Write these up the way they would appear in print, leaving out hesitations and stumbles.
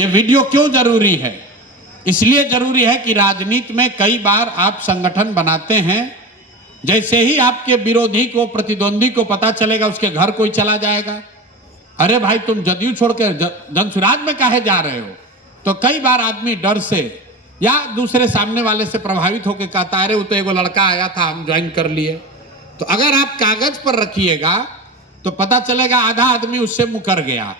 ये वीडियो क्यों जरूरी है? इसलिए जरूरी है कि राजनीति में कई बार आप संगठन बनाते हैं, जैसे ही आपके विरोधी को, प्रतिद्वंदी को पता चलेगा, उसके घर कोई चला जाएगा, अरे भाई तुम जदयू छोड़ के जनसुराज में काहे जा रहे हो? तो कई बार आदमी डर से या दूसरे सामने वाले से प्रभावित होकर कहता है अरे वो तो एगो लड़का आया था, हम ज्वाइन कर लिए। तो अगर आप कागज पर रखिएगा तो पता चलेगा आधा आदमी उससे मुकर गया,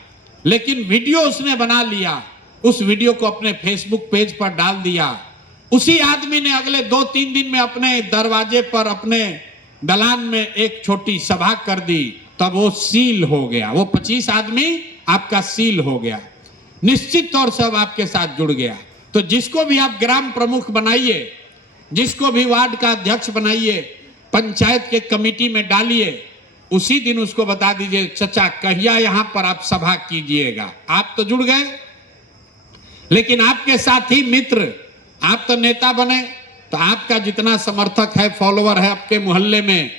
लेकिन वीडियो उसने बना लिया, उस वीडियो को अपने फेसबुक पेज पर डाल दिया, उसी आदमी ने अगले 2-3 दिन में अपने दरवाजे पर, अपने दलान में एक छोटी सभा कर दी, तब वो सील हो गया। वो 25 आदमी आपका सील हो गया, निश्चित तौर से अब आपके साथ जुड़ गया। तो जिसको भी आप ग्राम प्रमुख बनाइए, जिसको भी वार्ड का अध्यक्ष बनाइए, पंचायत के कमेटी में डालिए, उसी दिन उसको बता दीजिए चचा कहिया यहां पर आप सभा कीजिएगा। आप तो जुड़ गए, लेकिन आपके साथी मित्र, आप तो नेता बने, तो आपका जितना समर्थक है, फॉलोअर है आपके मोहल्ले में,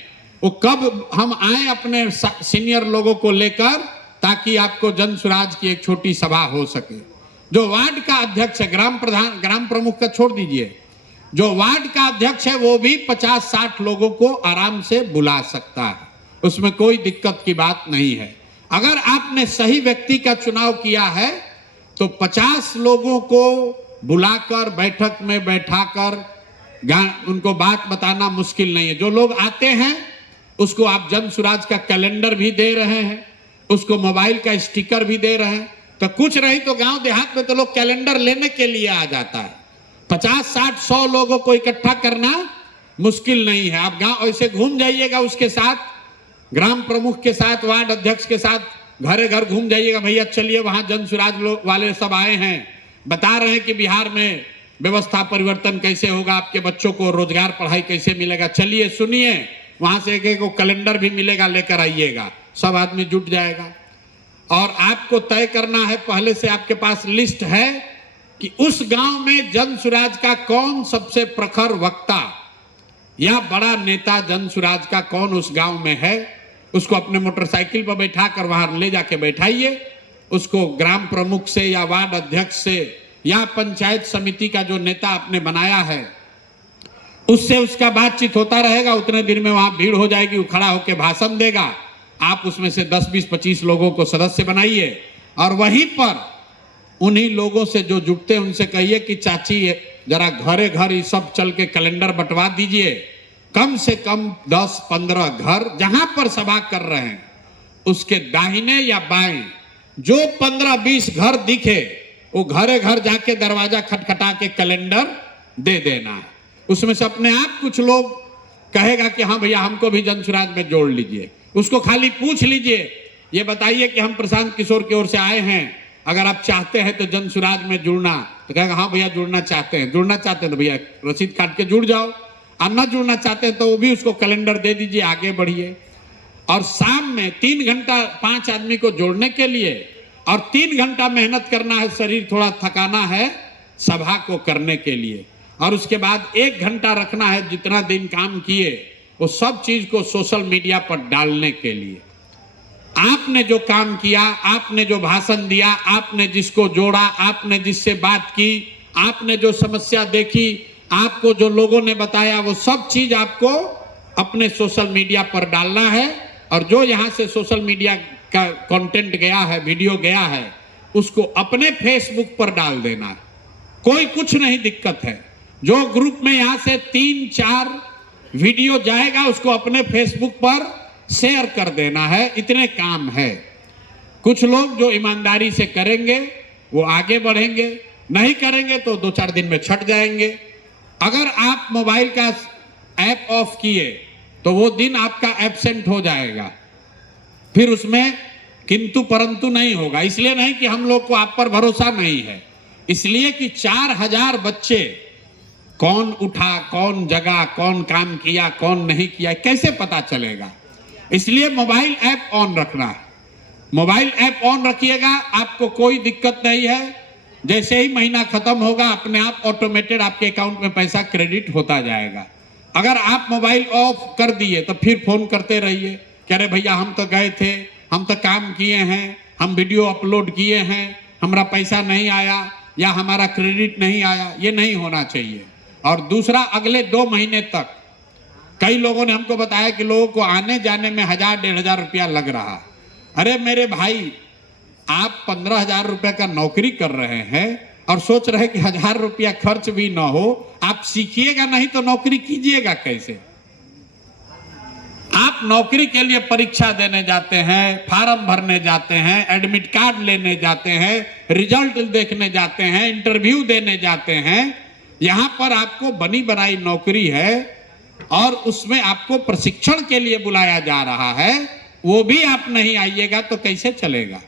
वो कब हम आए अपने सीनियर लोगों को लेकर, ताकि आपको जनसुराज की एक छोटी सभा हो सके। जो वार्ड का अध्यक्ष है, ग्राम प्रधान, ग्राम प्रमुख का छोड़ दीजिए, जो वार्ड का अध्यक्ष है वो भी 50-60 लोगों को आराम से बुला सकता है, उसमें कोई दिक्कत की बात नहीं है। अगर आपने सही व्यक्ति का चुनाव किया है तो 50 लोगों को बुलाकर, बैठक में बैठाकर उनको बात बताना मुश्किल नहीं है। जो लोग आते हैं उसको आप जनसुराज का कैलेंडर भी दे रहे हैं, उसको मोबाइल का स्टिकर भी दे रहे हैं। तो कुछ रही तो गांव देहात में तो लोग कैलेंडर लेने के लिए आ जाता है। 50-60-100 लोगों को इकट्ठा करना मुश्किल नहीं है। आप गांव ऐसे घूम जाइएगा, उसके साथ, ग्राम प्रमुख के साथ, वार्ड अध्यक्ष के साथ घरे घर घूम जाइएगा, भैया चलिए वहां जनसुराज वाले सब आए हैं, बता रहे हैं कि बिहार में व्यवस्था परिवर्तन कैसे होगा, आपके बच्चों को रोजगार पढ़ाई कैसे मिलेगा, चलिए सुनिए, वहां से एक कैलेंडर भी मिलेगा, लेकर आइएगा। सब आदमी जुट जाएगा। और आपको तय करना है, पहले से आपके पास लिस्ट है कि उस गांव में जनसुराज का कौन सबसे प्रखर वक्ता या बड़ा नेता जनसुराज का कौन उस गांव में है, उसको अपने मोटरसाइकिल पर बैठा कर वहां ले जाके बैठाइए। उसको ग्राम प्रमुख से या वार्ड अध्यक्ष से या पंचायत समिति का जो नेता आपने बनाया है उससे उसका बातचीत होता रहेगा। उतने दिन में वहां भीड़ हो जाएगी, वो खड़ा होकर भाषण देगा, आप उसमें से 10-20-25 लोगों को सदस्य बनाइए और वहीं पर उन्हीं लोगों से जो जुटते हैं उनसे कहिए कि चाची जरा घरे घर ये सब चल के कैलेंडर बंटवा दीजिए। कम से कम 10-15 घर जहां पर सभा कर रहे हैं उसके दाहिने या बाएं जो 15-20 घर दिखे, वो घरे घर जाके दरवाजा खटखटा के कैलेंडर दे देना है। उसमें से अपने आप कुछ लोग कहेगा कि हाँ भैया हमको भी जनसुराज में जोड़ लीजिए। उसको खाली पूछ लीजिए, ये बताइए कि हम प्रशांत किशोर की ओर से आए हैं, अगर आप चाहते हैं तो जनसुराज में जुड़ना, तो कहेगा हाँ भैया जुड़ना चाहते हैं। जुड़ना चाहते हैं तो भैया रसीद काट के जुड़ जाओ, और न जुड़ना चाहते हैं तो वो भी उसको कैलेंडर दे दीजिए, आगे बढ़िए। और शाम में 3 घंटा 5 आदमी को जोड़ने के लिए, और 3 घंटा मेहनत करना है, शरीर थोड़ा थकाना है सभा को करने के लिए, और उसके बाद 1 घंटा रखना है जितना दिन काम किए वो सब चीज को सोशल मीडिया पर डालने के लिए। आपने जो काम किया, आपने जो भाषण दिया, आपने जिसको जोड़ा, आपने जिससे बात की, आपने जो समस्या देखी, आपको जो लोगों ने बताया, वो सब चीज आपको अपने सोशल मीडिया पर डालना है। और जो यहाँ से सोशल मीडिया का कंटेंट गया है, वीडियो गया है, उसको अपने फेसबुक पर डाल देना है। कोई कुछ नहीं दिक्कत है। जो ग्रुप में यहाँ से 3-4 वीडियो जाएगा उसको अपने फेसबुक पर शेयर कर देना है, इतने काम है। कुछ लोग जो ईमानदारी से करेंगे वो आगे बढ़ेंगे, नहीं करेंगे तो 2-4 दिन में छट जाएंगे। अगर आप मोबाइल का ऐप ऑफ किए तो वो दिन आपका एब्सेंट हो जाएगा, फिर उसमें किंतु परंतु नहीं होगा। इसलिए नहीं कि हम लोग को आप पर भरोसा नहीं है, इसलिए कि 4000 बच्चे, कौन उठा, कौन जगा, कौन काम किया, कौन नहीं किया, कैसे पता चलेगा? इसलिए मोबाइल ऐप ऑन रखना है। मोबाइल ऐप ऑन रखिएगा, आपको कोई दिक्कत नहीं है। जैसे ही महीना खत्म होगा अपने आप ऑटोमेटेड आपके अकाउंट में पैसा क्रेडिट होता जाएगा। अगर आप मोबाइल ऑफ कर दिए तो फिर फोन करते रहिए कि अरे भैया हम तो गए थे, हम तो काम किए हैं, हम वीडियो अपलोड किए हैं, हमारा पैसा नहीं आया या हमारा क्रेडिट नहीं आया, ये नहीं होना चाहिए। और दूसरा, अगले 2 महीने तक कई लोगों ने हमको बताया कि लोगों को आने जाने में 1000-1500 रुपया लग रहा। अरे मेरे भाई, आप 15,000 रुपये का नौकरी कर रहे हैं और सोच रहे कि 1000 रुपया खर्च भी ना हो। आप सीखिएगा नहीं तो नौकरी कीजिएगा कैसे? आप नौकरी के लिए परीक्षा देने जाते हैं, फार्म भरने जाते हैं, एडमिट कार्ड लेने जाते हैं, रिजल्ट देखने जाते हैं, इंटरव्यू देने जाते हैं। यहां पर आपको बनी बनाई नौकरी है और उसमें आपको प्रशिक्षण के लिए बुलाया जा रहा है, वो भी आप नहीं आइएगा तो कैसे चलेगा?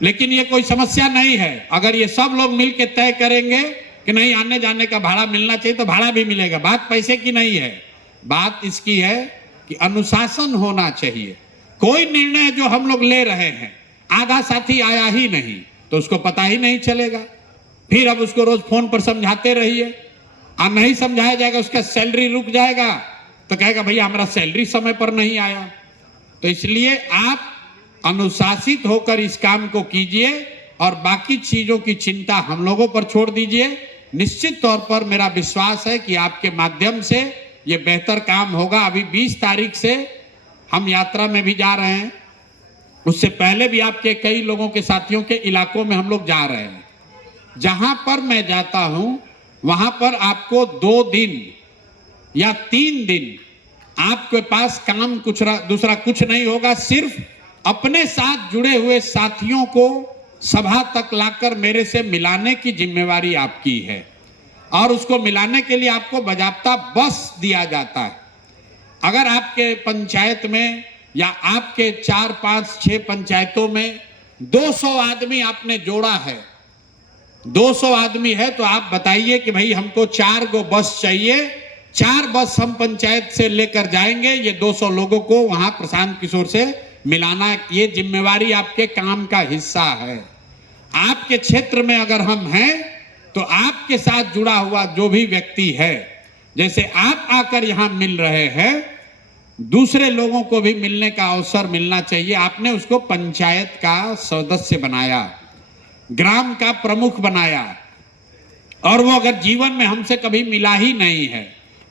लेकिन ये कोई समस्या नहीं है। अगर ये सब लोग मिलकर तय करेंगे कि नहीं, आने जाने का भाड़ा मिलना चाहिए, तो भाड़ा भी मिलेगा। बात पैसे की नहीं है, बात इसकी है कि अनुशासन होना चाहिए। कोई निर्णय जो हम लोग ले रहे हैं, आधा साथी आया ही नहीं तो उसको पता ही नहीं चलेगा। फिर अब उसको रोज फोन पर समझाते रहिए, और नहीं समझाया जाएगा, उसका सैलरी रुक जाएगा तो कहेगा भैया हमारा सैलरी समय पर नहीं आया। तो इसलिए आप अनुशासित होकर इस काम को कीजिए और बाकी चीजों की चिंता हम लोगों पर छोड़ दीजिए। निश्चित तौर पर मेरा विश्वास है कि आपके माध्यम से ये बेहतर काम होगा। अभी 20 तारीख से हम यात्रा में भी जा रहे हैं, उससे पहले भी आपके कई लोगों के साथियों के इलाकों में हम लोग जा रहे हैं। जहां पर मैं जाता हूं वहां पर आपको 2 दिन या 3 दिन आपके पास काम दूसरा कुछ नहीं होगा। सिर्फ अपने साथ जुड़े हुए साथियों को सभा तक लाकर मेरे से मिलाने की जिम्मेवारी आपकी है, और उसको मिलाने के लिए आपको बाजाप्ता बस दिया जाता है। अगर आपके पंचायत में या आपके 4, 5, 6 पंचायतों में 200 आदमी आपने जोड़ा है, 200 आदमी है, तो आप बताइए कि भाई हमको 4 गो बस चाहिए। 4 बस हम पंचायत से लेकर जाएंगे, ये 200 लोगों को वहां प्रशांत किशोर से मिलाना। ये जिम्मेवारी आपके काम का हिस्सा है। आपके क्षेत्र में अगर हम हैं तो आपके साथ जुड़ा हुआ जो भी व्यक्ति है, जैसे आप आकर यहां मिल रहे हैं, दूसरे लोगों को भी मिलने का अवसर मिलना चाहिए। आपने उसको पंचायत का सदस्य बनाया, ग्राम का प्रमुख बनाया, और वो अगर जीवन में हमसे कभी मिला ही नहीं है,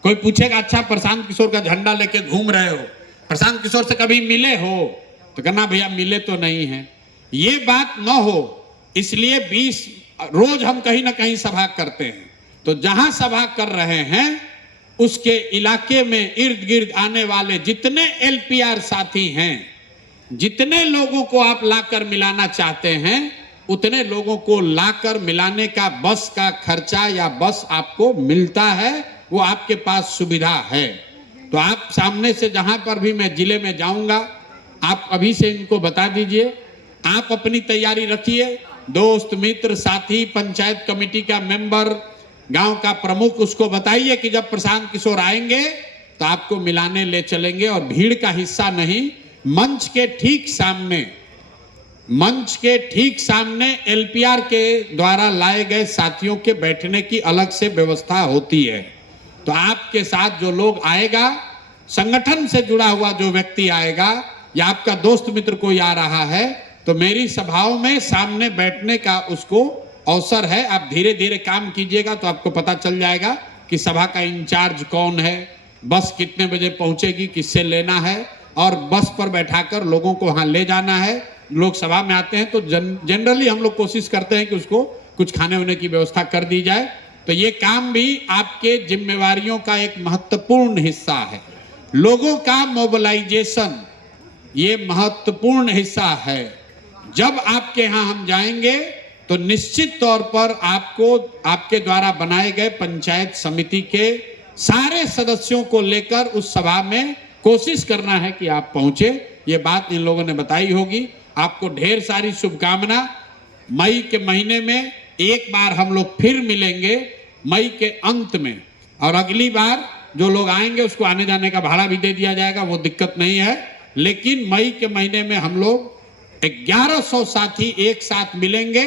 कोई पूछेगा अच्छा प्रशांत किशोर का झंडा लेके घूम रहे हो, प्रशांत किशोर से कभी मिले हो? तो कहना भैया मिले तो नहीं है। ये बात न हो, इसलिए 20 रोज हम कहीं ना कहीं सभा करते हैं। तो जहां सभा कर रहे हैं उसके इलाके में इर्द गिर्द आने वाले जितने LPR साथी हैं, जितने लोगों को आप लाकर मिलाना चाहते हैं, उतने लोगों को लाकर मिलाने का बस का खर्चा या बस आपको मिलता है, वो आपके पास सुविधा है। तो आप सामने से जहां पर भी मैं जिले में जाऊंगा, आप अभी से इनको बता दीजिए। आप अपनी तैयारी रखिए, दोस्त मित्र साथी, पंचायत कमेटी का मेंबर, गांव का प्रमुख, उसको बताइए कि जब प्रशांत किशोर आएंगे तो आपको मिलाने ले चलेंगे। और भीड़ का हिस्सा नहीं, मंच के ठीक सामने LPR के द्वारा लाए गए साथियों के बैठने की अलग से व्यवस्था होती है। तो आपके साथ जो लोग आएगा, संगठन से जुड़ा हुआ जो व्यक्ति आएगा या आपका दोस्त मित्र कोई आ रहा है, तो मेरी सभाओं में सामने बैठने का उसको अवसर है। आप धीरे धीरे काम कीजिएगा तो आपको पता चल जाएगा कि सभा का इंचार्ज कौन है, बस कितने बजे पहुंचेगी, किससे लेना है, और बस पर बैठाकर लोगों को वहां ले जाना है। लोग सभा में आते हैं तो जनरली हम लोग कोशिश करते हैं कि उसको कुछ खाने होने की व्यवस्था कर दी जाए। तो ये काम भी आपके जिम्मेवारियों का एक महत्वपूर्ण हिस्सा है। लोगों का मोबिलाइजेशन ये महत्वपूर्ण हिस्सा है। जब आपके यहाँ हम जाएंगे तो निश्चित तौर पर आपको आपके द्वारा बनाए गए पंचायत समिति के सारे सदस्यों को लेकर उस सभा में कोशिश करना है कि आप पहुंचे। ये बात इन लोगों ने बताई होगी। आपको ढेर सारी शुभकामना। मई के महीने में एक बार हम लोग फिर मिलेंगे, मई के अंत में, और अगली बार जो लोग आएंगे उसको आने जाने का भाड़ा भी दे दिया जाएगा, वो दिक्कत नहीं है। लेकिन मई के महीने में हम लोग 1100 साथी एक साथ मिलेंगे।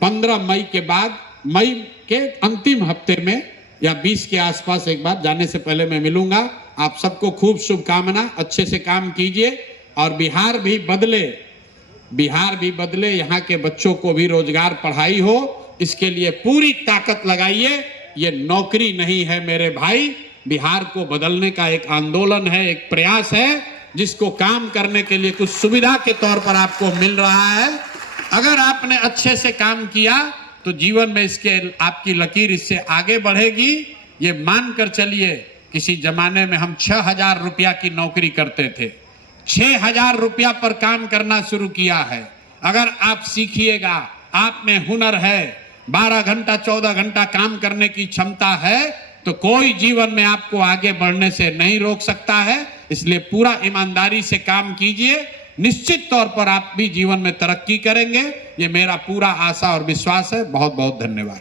15 मई के बाद, मई के अंतिम हफ्ते में या 20 के आसपास एक बार, जाने से पहले मैं मिलूंगा। आप सबको खूब शुभकामना। अच्छे से काम कीजिए और बिहार भी बदले, बिहार भी बदले, यहाँ के बच्चों को भी रोजगार, पढ़ाई हो, इसके लिए पूरी ताकत लगाइए। ये नौकरी नहीं है मेरे भाई, बिहार को बदलने का एक आंदोलन है, एक प्रयास है, जिसको काम करने के लिए कुछ सुविधा के तौर पर आपको मिल रहा है। अगर आपने अच्छे से काम किया तो जीवन में इसके आपकी लकीर इससे आगे बढ़ेगी। ये मानकर चलिए, किसी जमाने में हम 6,000 रुपया की नौकरी करते थे, 6,000 रुपया पर काम करना शुरू किया है। अगर आप सीखिएगा, आप में हुनर है, 12 घंटा 14 घंटा काम करने की क्षमता है, तो कोई जीवन में आपको आगे बढ़ने से नहीं रोक सकता है। इसलिए पूरा ईमानदारी से काम कीजिए, निश्चित तौर पर आप भी जीवन में तरक्की करेंगे। ये मेरा पूरा आशा और विश्वास है। बहुत बहुत धन्यवाद।